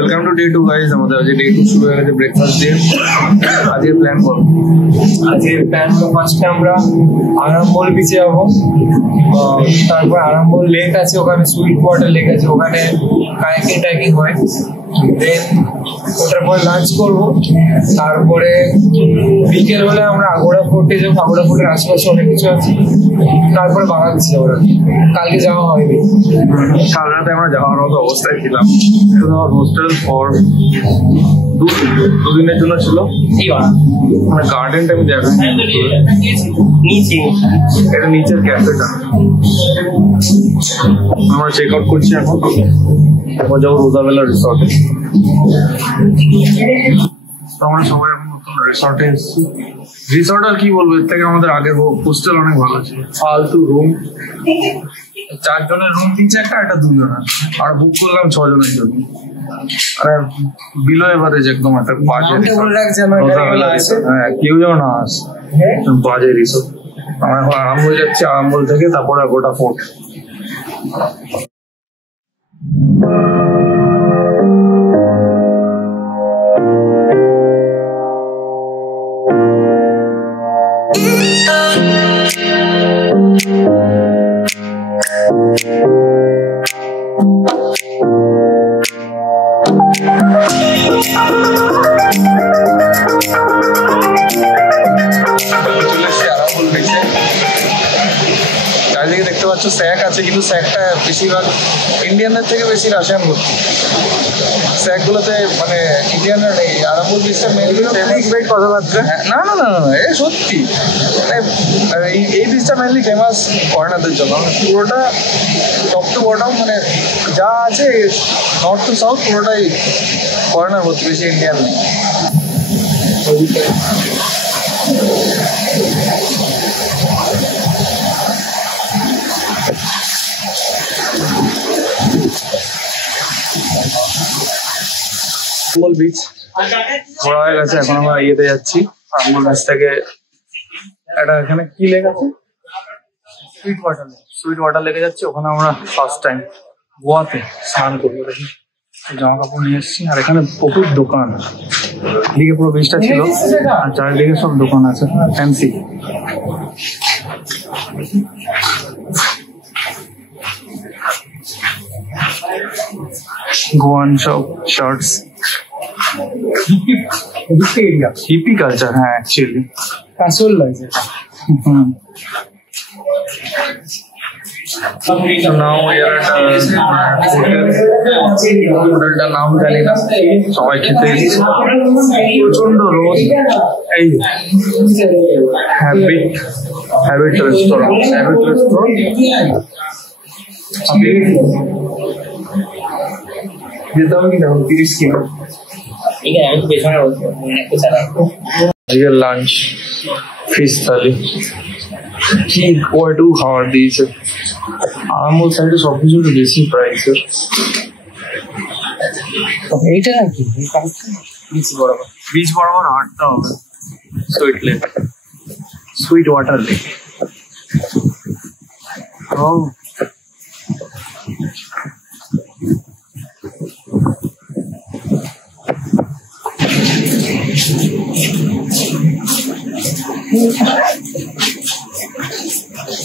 Welcome to day 2 guys. আমাদের আজকে day 2 শুরু হয়ে গেছে ব্রেকফাস্ট দিয়ে। আজকে প্ল্যান করব, আজকে প্ল্যান ফার্স্টে আমরা আরামবোল বিচে যাবো, তারপর আরামবোল লেক আছে, ওখানে সুইট ওয়াটার লেক আছে, ওখানে কায়াকিং টাইকিং হয়। দেন ওটার পর লাঞ্চ করবো, তারপরে বিকেল বেলা আমরা আগোড়া ফোর্টে যাবো। আগোড়া ফোর্টের আশেপাশে অনেক কিছু আছে, তারপরে বাংলাদেশ যাবো। কালকে যাওয়া হয়নি, কাল রাতে আমরা যাওয়ার মতো অবস্থায় ছিলাম। হোস্টেল ফর দুদিনের জন্য ছিল। মানে গার্ডেনটা আমি দেখাই, এটা নিচের ক্যাফেটা। আমরা চেক আউট করছি এখন, তারপর যাবো রোজাবেলা রিসর্টে। আমরা সবাই এখন নতুন রিসর্টে এসেছি। রিসর্ট আর কি বলবো, এর থেকে আমাদের আগের হোস্টেল অনেক ভালো ছিল। ফালতু রুম, 4 জনের রুম দিচ্ছে একটা 2 জনের, আর বুক করলাম 6 জনের জন্য। আর বিলো এভারেজ একদম একটা বাজে। হ্যাঁ, কেউ যেন না আসে, বাজে রিসোর্ট। আমরা এখন আরামবোল যাচ্ছি, আরামবোল থেকে তারপরে গোটা ফোর্ট। চারিদিকে দেখতে পাচ্ছ স্যাক আছে, কিন্তু স্যাকটা বেশিরভাগ ইন্ডিয়ানদের থেকে বেশি রাশিয়ান ভর্তি। স্যাকগুলোতে মানে ইন্ডিয়ানরা নেই। আরামবোল বিচটা মেনলি কথাবার্তা, না না না না, এ সত্যি মানে এই বিচটা মেনলি ফেমাস ফরেনারদের জন্য। পুরোটা টপ টু বটম মানে যা আছে নর্থ টু সাউথ পুরোটাই ফরেনার ভর্তি, বেশি ইন্ডিয়ান নেই। আরামবোল বিচ ঘোরা হয়ে গেছে, এখন আমরা ইয়েতে যাচ্ছি। আরামবোল বিচ থেকে একটা এখানে কি লেক আছে, সুইট ওয়াটার লেকে যাচ্ছি। ওখানে আমরা ফার্স্ট টাইম গোয়াতে স্নান করবো। দেখি জামা কাপড় নিয়ে এসেছি। আর এখানে প্রচুর দোকান, এদিকে পুরো বিচটা ছিল আর চারিদিকে সব দোকান আছে ফ্যান্সি। গোয়ান সব শার্টস, হিপি কালচার। হ্যাঁ, অ্যাকচুয়ালি কাসল লাগছে। হোটেলটার নাম জানি না, সবাই খেতে এসেছে। প্রচন্ড রোদ। এই হ্যাবিট রেস্টুরেন্ট, যেতে হবে কি না 30 কিলো। লাঞ্চ ফিশ থালি, কি কয়টু খাবার দিয়েছে। আরামবোল সাইডে সবকিছু একটু বেশি প্রাইসের। এইটা নাকি বিচ বরাবর হাঁটতে হবে। Sweet water lake. ও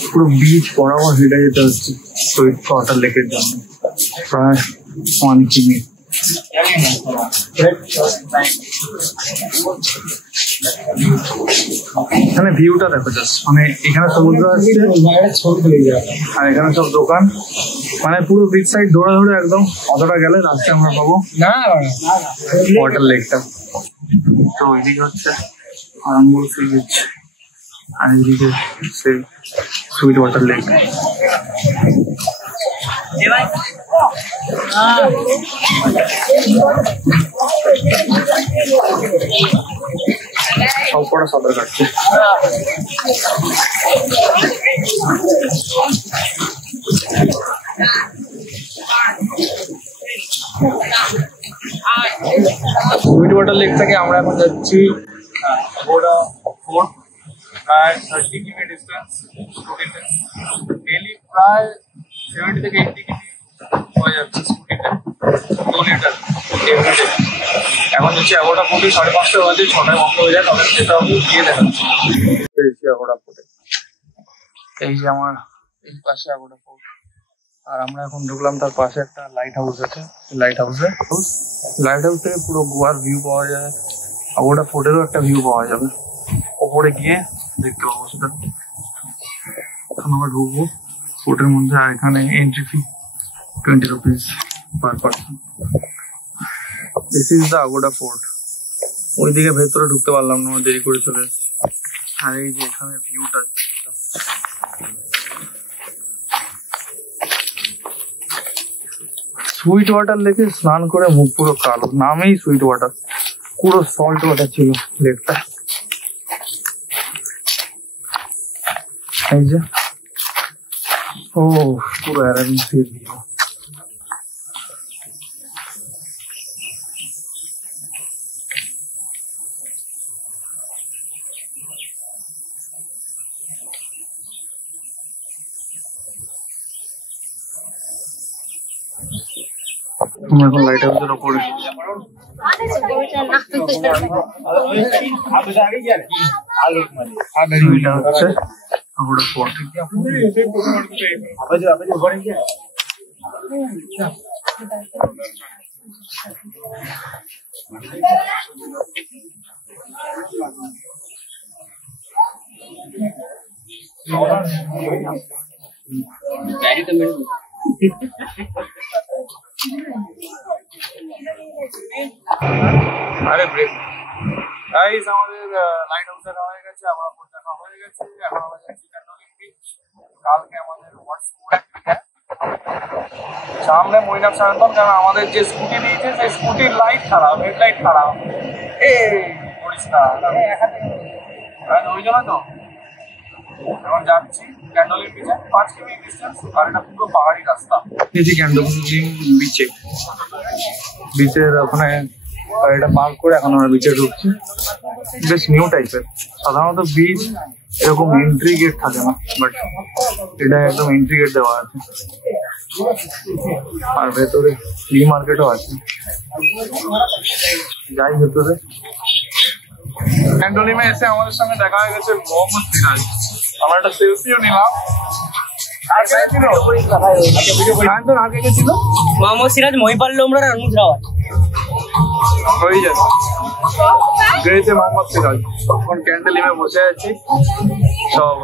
পুরো বিচ বরাবর হেঁটে যেতে হচ্ছে সুইট ওয়াটার লেকের জন্য, প্রায় 1 কিমি। এখানে ভিউটা দেখো জাস্ট, মানে এখানে সমুদ্র আসছে আর এখানে সব দোকান। মানে পুরো বিচ সাইড ধরে ধরে একদম অতটা গেলে রাস্তায় আমরা পাবো না ওয়াটার লেকটা। তো ওইদিকে হচ্ছে আরামবোল সি বিচ আর এদিকে সেই সুইট ওয়াটার লেক। সব কটা সাঁতার কাটছে। সুইট ওয়াটার লেক থেকে আমরা এখন যাচ্ছি গোড়া ফোর্ট, প্রায় 30 কিমি ডিস্টেন্স। ডেলি প্রায় 70 থেকে 80 কিমি হয়ে যাচ্ছে স্কুটিতে, 2 লিটার এভরি করছি এগারোটা ফুটে 5:30 বাজে, 6টায় বন্ধ হয়ে যায়, তখন যেটা গিয়ে দেখাচ্ছি এগারোটা ফুটে। এই যে আমার এই পাশে এগারোটা ফুট, আর আমরা এখন ঢুকলাম তার পাশে একটা লাইট হাউস আছে। লাইট হাউস থেকে পুরো গোয়ার ভিউ পাওয়া যায়, এগারোটা ফুটেরও একটা ভিউ পাওয়া যাবে। ওপরে গিয়ে দেখতে পাবো সেটা। এখন আমরা ঢুকবো ফোর্টের মধ্যে, আর এখানে entry fee 20 rupees per person. This is the Aguada fort. ওইদিকে ভেতরে ঢুকতে পারলাম না, দেরি করে চলে এসেছি। আর এই যে এখানে ভিউটা, সুইট ওয়াটার লেকে স্নান করে মুখ পুরো কালো, নামেই সুইট ওয়াটার, পুরো সল্ট ওয়াটার ছিল লেকটা। এই যে ও পুরো অ্যারাবিয়ান সি ভিউ। আমরা এখন লাইট হাউসের ওপরে। হচ্ছে আগোড়া ফোর্ট। আরে ব্রেক গাইস, আমাদের লাইট হাউস দেখা হয়ে গেছে, আমার ফোন দেখা হয়ে গেছে। এখন আমরা যাচ্ছি ক্যান্ডলিং বিচ। কালকে আমাদের সামনে মৈনাক সায়ন্তন, কারণ আমাদের যে স্কুটি দিয়েছে সেই স্কুটির লাইট খারাপ, হেডলাইট খারাপ। এই করিস না, ওই জন্য তো এখন যাচ্ছি ক্যান্ডলিং বিচে। 5 কিমি ডিস্টেন্স, আর এটা পুরো পাহাড়ি রাস্তা। এই ক্যান্ডলিং বিচে, বিচের ওখানে গাড়িটা পার্ক করে এখন আমরা বিচে ঢুকছি। বেশ নিউ টাইপের। সাধারণত বিচ এরকম এন্ট্রি গেট থাকে না, বাট এটা একদম এন্ট্রি গেট দেওয়া আছে। আর ভেতরে ফ্লি মার্কেটও আছে। যাই ভেতরে। ক্যান্ডলিমে এসে আমাদের সঙ্গে দেখা হয়ে গেছে মোহাম্মদ সিরাজ। আমরা একটা সেলফিও নিলাম। মোহাম্মদ সিরাজ, মহিপাল লোমরা, অনুজ রাওয়াত হয়ে যাবে। গেছে মোহাম্মদ সিরাজ। এখন ক্যান্ডলিমে বসে আছি, সব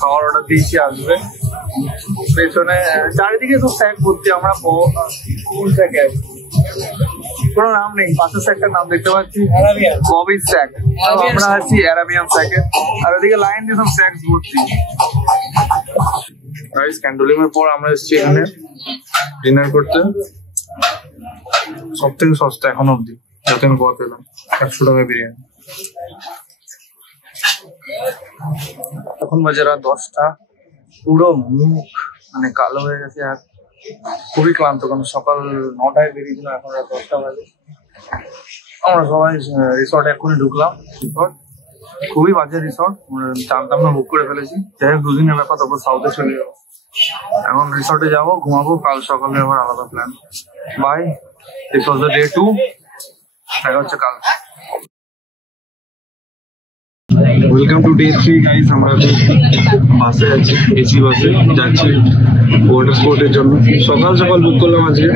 খাওয়ার অর্ডার দিয়েছি, আসবে। পেছনে চারিদিকে সব স্যাক ভর্তি। আমরা কোন স্যাকে আছি, কোনো নাম নেই। পাশের স্যাকটার নাম দেখতে পাচ্ছি ববি স্যাক। আমরা আছি অ্যারাবিয়ান স্যাকে, আর ওদিকে লাইন দিয়ে সব স্যাক ভর্তি। ক্যান্ডলিমের পর আমরা এসেছি এখানে ডিনার করতে। সব থেকে সস্তা এখন অব্দি যাতে আমি গোয়া পেলাম, 100 টাকা বিরিয়ানি। এখন বাজে রাত 10টা। পুরো মুখ মানে কালো হয়ে গেছে, আর খুবই ক্লান্ত, কারণ সকাল 9টায় বেরিয়েছিল, এখন রাত 10টা বাজে। আমরা সবাই রিসর্ট এখনই ঢুকলাম। রিসর্ট খুবই বাজে রিসর্ট, জানতাম না, বুক করে ফেলেছি। যাই হোক, দুদিনের ব্যাপার, তারপর সাউথে চলে যাবো। এখন রিসর্টে যাবো, ঘুমাবো, কাল সকালে আবার আলাদা plan. Bye, this was the day 2। দেখা হচ্ছে কাল। Welcome to day 3 guys. আমরা বাসে আছি, এসি বাসে যাচ্ছি ওয়াটার স্পোর্টের জন্য। সকাল সকাল বুক করলাম আজকে,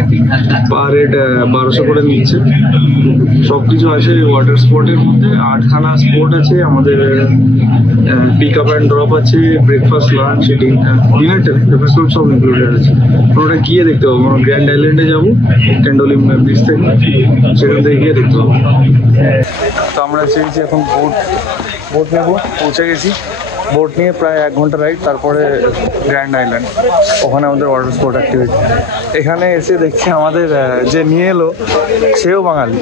পার হেড 1200 করে নিচ্ছে। সবকিছু আছে ওয়াটার স্পোর্টের মধ্যে। 8খানা স্পোর্ট আছে আমাদের। পিক আপ অ্যান্ড ড্রপ আছে, ব্রেকফাস্ট, লাঞ্চ, ডিনার এপিসোড সব ইনক্লুডেড আছে। ওটা গিয়ে দেখতে পাবো। আমরা গ্র্যান্ড আইল্যান্ডে যাবো ক্যান্ডলিম বিচ থেকে, সেখান থেকে গিয়ে দেখতে পাবো। তো আমরা চেয়েছি এখন বোট নেবো, পৌঁছে গেছি। বোট নিয়ে প্রায় 1 ঘন্টা রাইড, তারপরে গ্র্যান্ড আইল্যান্ড, ওখানে আমাদের ওয়াটার স্পোর্ট অ্যাক্টিভিটি। এখানে এসে দেখছি আমাদের যে নিয়ে এলো সেও বাঙালি।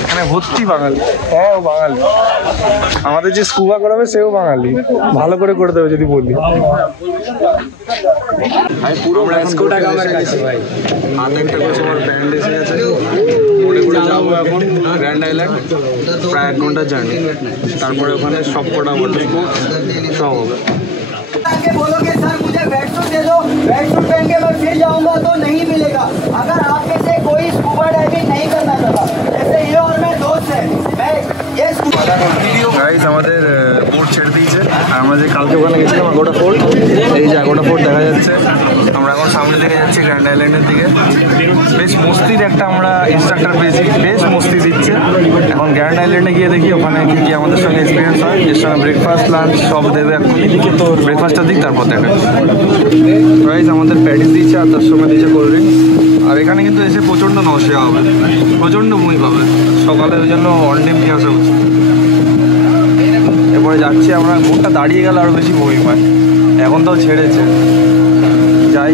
এখানে ভর্তি বাঙালি। হ্যাঁ, ও বাঙালি। আমাদের যে স্কুবা করাবে সেও বাঙালি। ভালো করে দেবে যদি বলি। আমরা যাবো এখন গ্র্যান্ড আইল্যান্ড, প্রায় 1 ঘন্টার জার্নি। তারপরে ওখানে সব কটা ওয়াটার স্পোর্ট সব হবে। बोलोगे सर मुझे वेट सूट दे दो, वेट सूट पहन के मैं फिर जाऊंगा तो नहीं मिलेगा। अगर आप में से कोई स्कूबा डाइविंग नहीं करना चाहता, जैसे ये और मैं दोस्त है, ফোর্ট দেখা যাচ্ছে। আমরা এখন সামনে দিকে যাচ্ছি গ্র্যান্ড আইল্যান্ডের দিকে। বেশ মস্তির একটা আমরা ইনস্ট্রাক্টর পেয়েছি, বেশ মস্তি দিচ্ছে। এখন গ্র্যান্ড আইল্যান্ডে গিয়ে দেখি ওখানে কী কী আমাদের সঙ্গে এক্সপিরিয়েন্স হয়। এর সঙ্গে ব্রেকফাস্ট লাঞ্চ সব দেবে এক্ষুনি। দিকে তো ব্রেকফাস্টটা দিক, তারপর দেখা প্রাইস আমাদের প্যাটিস দিচ্ছে আর তার সঙ্গে দিচ্ছে কোল্ড ড্রিঙ্ক। আর এখানে কিন্তু এসে প্রচণ্ড নশিয়া হবে, প্রচণ্ড মুই পাবে সকালে, ওই জন্য অনডিম খেয়ে আসা উচিত। এরপরে যাচ্ছি আমরা, ঘুরটা দাঁড়িয়ে গেলে আরও বেশি বই পায়, এখন তো ছেড়েছে। যাই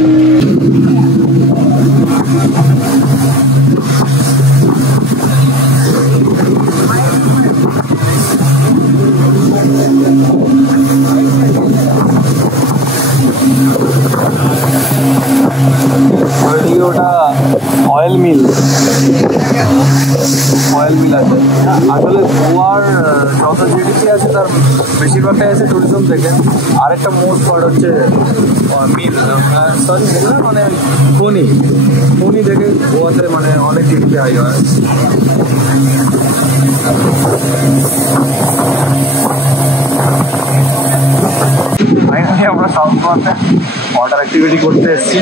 ওইদিকে ওটা অয়েল মিল আছে। আসলে গোয়ার যত জিডিপি আছে তার বেশিরভাগটাই আছে ট্যুরিজম থেকে। আরেকটা মোস্ট পার্ট হচ্ছে মিল, সরি মানে খনি থেকে গোয়াতে মানে অনেক জিডিপি হাই হয়। ফাইনালি আমরা সাউথ গোয়াতে ওয়াটার অ্যাক্টিভিটি করতে এসেছি।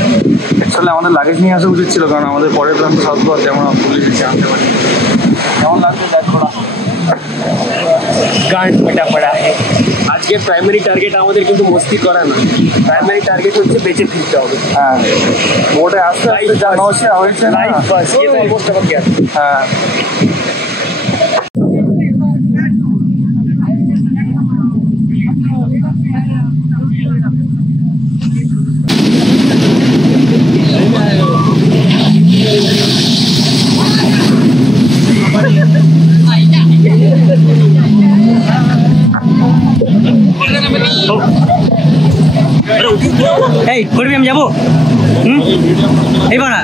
অ্যাকচুয়ালি আমাদের লাগেজ নিয়ে আসা উচিত ছিল, কারণ আমাদের পরের প্ল্যান তো সাউথ গোয়াতে, আমরা ভুলে গেছি আনতে পারি। কেমন লাগছে দেখ ঘোরা? গান ফাটা পড়া আজকে প্রাইমারি টার্গেট আমাদের কিন্তু মস্তি করা না, প্রাইমারি টার্গেট হচ্ছে বেঁচে ফিরতে হবে। হ্যাঁ, বোটে আসতে আসতে যা নশিয়া হয়েছে না, লাইফ বাস ये तो অলমোস্ট আমার গেল। হ্যাঁ এই করবি আমি যাবো এই বাড়া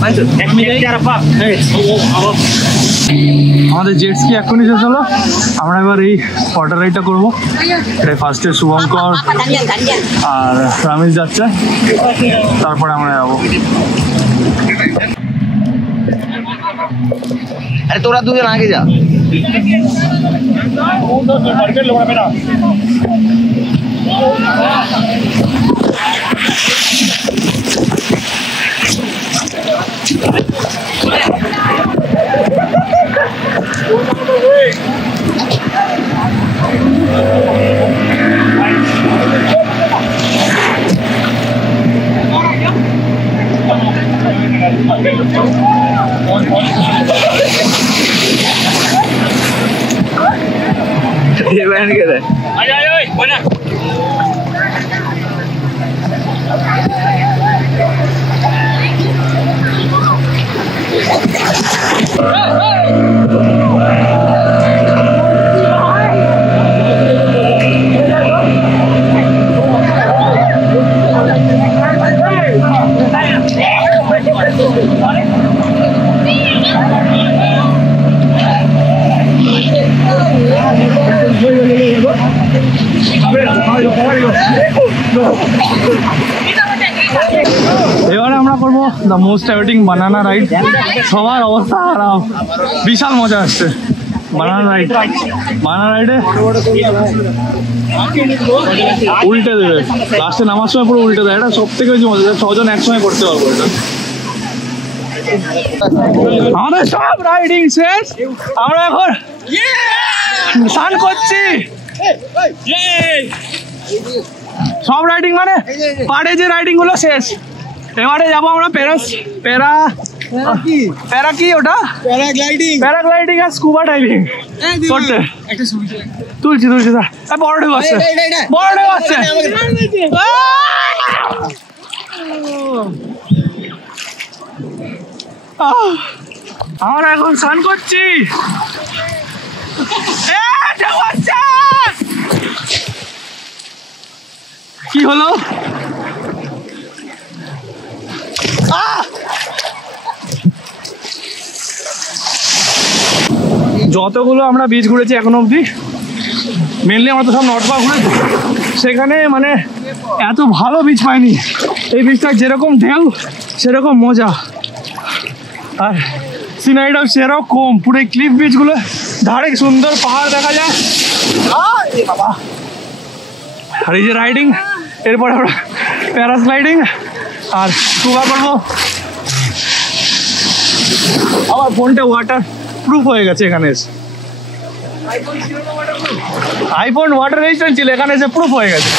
পাঁচ এক মিনিট আর পাপ আমাদের জেট স্কি এখনই শেষ হলো। আমরা এবার এই ওয়াটার রাইডটা করবো। এটা ফার্স্টে শুভঙ্কর আর রামেশ যাচ্ছে, তারপরে আমরা যাবো। अरे तोरा दुजन आगे जा। ये बहन के है এবারে আমরা করবো the most awaiting banana ride. সবার অবস্থা খারাপ, বিশাল মজা আসছে বানানা রাইডে। উল্টে দেবে লাস্টে নামার সময়, পুরো উল্টে দেয়। এটা সব থেকে বেশি মজা, 6 জন একসঙ্গে করতে পারবো এটা। আমাদের সব রাইডিং শেষ, আমরা এখন স্নান করছি। সব রাইডিং মানে পাড়ে যে রাইডিং গুলো শেষ। এবারে যাবো আমরা প্যারা কি ওটা প্যারাগ্লাইডিং আর স্কুবা ডাইভিং করতে। তুলছি বড় ঢেউ আসছে। আমরা এখন স্নান করছি। কি হলো? যতগুলো আমরা বিচ ঘুরেছি এখনো অবধি, মেনলি আমরা তো সব নর্থ গোয়া ঘুরেছি, সেখানে মানে এত ভালো বিচ পাইনি। এই বিচটা যেরকম ঢেউ সেরকম মজা, আর সিনারিটাও সেরকম। পুরো ক্লিফ বিচগুলো ধারে সুন্দর পাহাড় দেখা যায়। বাবা, আর এই যে রাইডিং, এরপর আমরা প্যারাস্লাইডিং আর স্কুবা করবো। আমার ফোনটা ওয়াটার প্রুফ হয়ে গেছে এখানে এসে। আইফোন ওয়াটার রেজিস্ট্যান্ট ছিল, এখানে এসে প্রুফ হয়ে গেছে।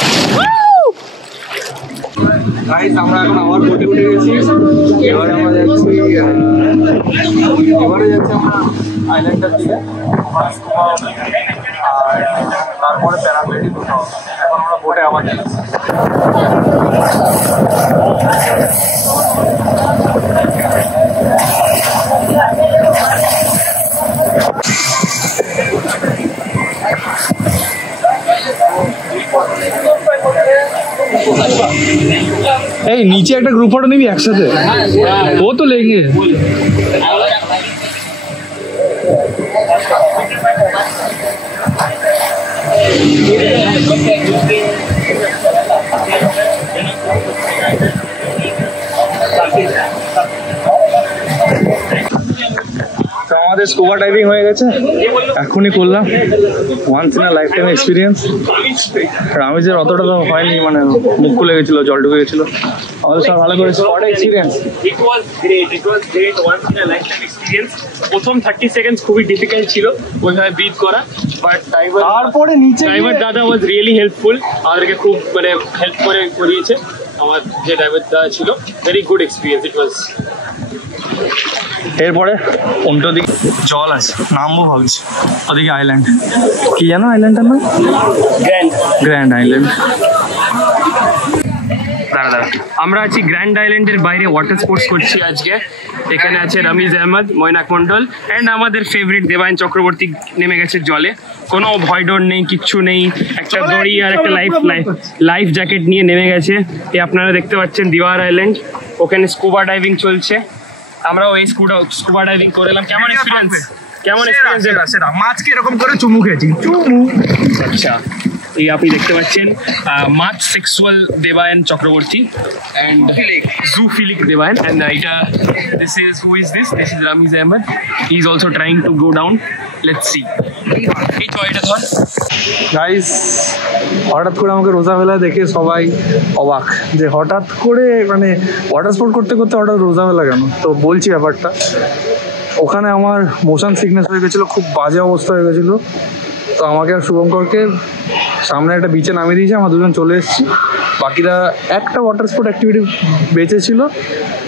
আমরা এখন আবার বোটে উঠে গেছি। এবারে আমরা যাচ্ছি আমরা আইল্যান্ডটার দিকে, আর তারপরে প্যারাগ্লাইডিং করতে হবে। এখন আমরা বোটে আবার যাচ্ছি। এই নিচে একটা গ্রুপ ফটো নিবি একসাথে, ও তো লেগে আমাদের স্কুবা ডাইভিং হয়ে গেছে, এখনই করলাম। Once in a lifetime experience. রামিজের অতটা তো হয়নি, মানে মুখ খুলে গেছিলো, জল ঢুকে গেছিলো। আমাদের সব ভালো করে spot experience. It was great once in a lifetime experience. প্রথম 30 সেকেন্ডস খুবই ডিফিকাল্ট ছিল ওইভাবে ব্রিথ করা, বাট তারপরে নিচে ড্রাইভার দাদা ওয়াজ রিয়েলি হেল্পফুল। আমাদেরকে খুব মানে হেল্প করিয়েছে আমার যে ড্রাইভার দাদা ছিল। ভেরি গুড এক্সপিরিয়েন্স ইট ওয়াজ। এরপরে উল্টো দিকে জল আছে, নামবো ভাবছি। ওদিকে আইল্যান্ড, কি জানো আইল্যান্ডটার নাম? Grand island. দাঁড়া আমরা আছি গ্র্যান্ড আইল্যান্ডের বাইরে ওয়াটার স্পোর্টস করছি আজকে। এখানে আছে রামিজ আহমদ, মৈনাক মন্ডল অ্যান্ড আমাদের ফেভারিট দেবায়ন চক্রবর্তী নেমে গেছে জলে। কোনো ভয় ডর নেই, কিচ্ছু নেই। একটা দড়ি আর একটা লাইফ জ্যাকেট নিয়ে নেমে গেছে। এই আপনারা দেখতে পাচ্ছেন দিওয়ার আইল্যান্ড, ওখানে স্কুবা ডাইভিং চলছে। আমরাও এই স্কুবা ডাইভিং করে এলাম। কেমন এক্সপিরিয়েন্স? সেটা মাছকে এরকম করে চুমু খেয়েছি, চুমু। আচ্ছা, এই আপনি দেখতে পাচ্ছেন মাছ sexual Debayan Chakraborty and zoophilic Debayan. And এটা this is Ramiz Ahmed. He is also trying to go down. Let's see. এই তো এটা ধর গাইস, হঠাৎ করে আমাকে রোজাবেলা দেখে সবাই অবাক যে হঠাৎ করে মানে ওয়াটার স্পোর্ট করতে করতে হঠাৎ রোজাবেলা কেন। তো বলছি ব্যাপারটা, ওখানে আমার মোশন সিকনেস হয়ে গেছিলো, খুব বাজে অবস্থা হয়ে গেছিলো। তো আমাকে আর শুভঙ্করকে সামনে একটা বিচে নামিয়ে দিয়েছে, আমরা দুজন চলে এসেছি। বাকিরা একটা ওয়াটার স্পোর্ট অ্যাক্টিভিটি বেঁচে ছিল,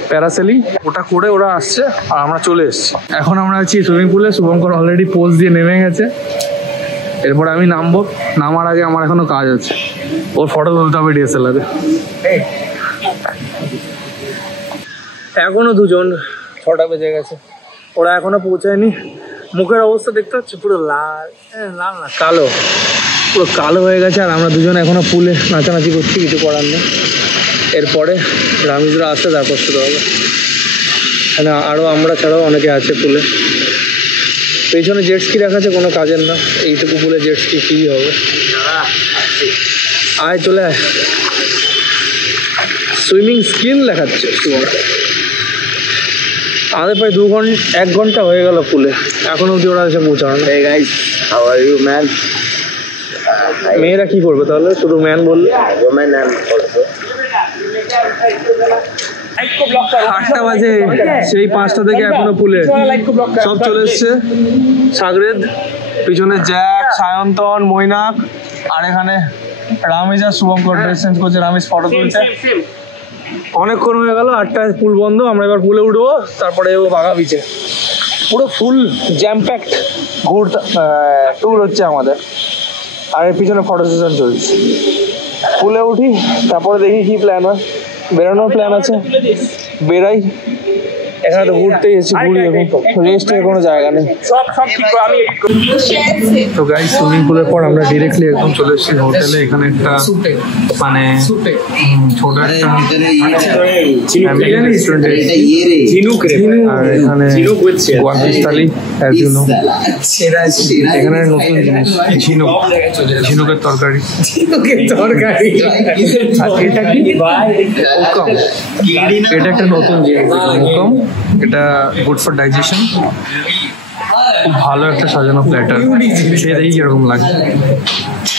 প্যারাসেলিং, ওটা করে ওরা আসছে আর আমরা চলে এসেছি। এখন আমরা আছি সুইমিং পুলে, শুভঙ্কর অলরেডি পোজ দিয়ে নেমে গেছে। এরপর আমি নামবো, নামার আগে আমার এখনো কাজ আছে, ওর ফটো তুলতে হবে ডিএসএলআরে। এখনো দুজন, 6টা বেজে গেছে, ওরা এখনো পৌঁছায়নি। মুখের অবস্থা দেখতে হচ্ছে পুরো লাল লাল না কালো, পুরো কালো হয়ে গেছে। আর আমরা দুজন এখনো পুলে নাচানাচি করছি, কিছু করার নেই। এরপরে রামিজরা আসতে তারপর শুরু হবে। এখানে আরও আমরা ছাড়াও অনেকে আছে পুলে। পেছনে জেটস্কি দেখাচ্ছে, কোনো কাজের না। এইটুকু পুলে জেটস্কি কী হবে? আয় চলে আয়। সুইমিং স্কিল দেখাচ্ছে শুভঙ্কর। আমাদের প্রায় 1 ঘন্টা হয়ে গেল পুলে, এখনো অব্দি ওরা এসে পৌঁছানো। Hey guys, how are you, man? মেয়েরা কি করবে তাহলে? শুধু ম্যান বললে? Woman and also. 8টা বাজে, সেই 5টা থেকে এখনো পুলে। সব চলে এসছে। সাগরেদ, পিছনে জ্যাক, সায়ন্তন, মৈনাক, আর এখানে রামিজ আর শুভঙ্কর ড্রেস চেঞ্জ করছে। রামিজ ফটো তুলছে। অনেকক্ষণ হয়ে গেল, 8টায় পুল বন্ধ। আমরা এবার পুলে উঠবো, তারপরে ও বাঘা বিচে। পুরো ফুল জ্যাম প্যাকড ট্যুর হচ্ছে আমাদের। আর এর পিছনে ফটো সেশন চলছে। পুলে উঠি, তারপরে দেখি কি প্ল্যান হয়। বেরোনোর প্ল্যান আছে, বেরাই। এখানে তো ঘুরতেই এসেছি, ঘুরি। এখন রেস্টের কোনো জায়গা নেই। তো গাইস, সুইমিং পুলের পর আমরা ডিরেক্টলি একদম চলে এসেছি হোটেলে। এখানে একটা মানে ছোট একটা আর এখানে গোয়াকিস্তালি অ্যাজ ইউ নো। এখানে নতুন জিনিস ঝিনুকের তরকারি। আর এটা কি? হুকম। এটা একটা নতুন জিনিস, হুকম। এটা গুড ফর ডাইজেশন। খুব ভালো একটা সাজানো প্ল্যাটার, খেয়ে দেখি কিরকম লাগে।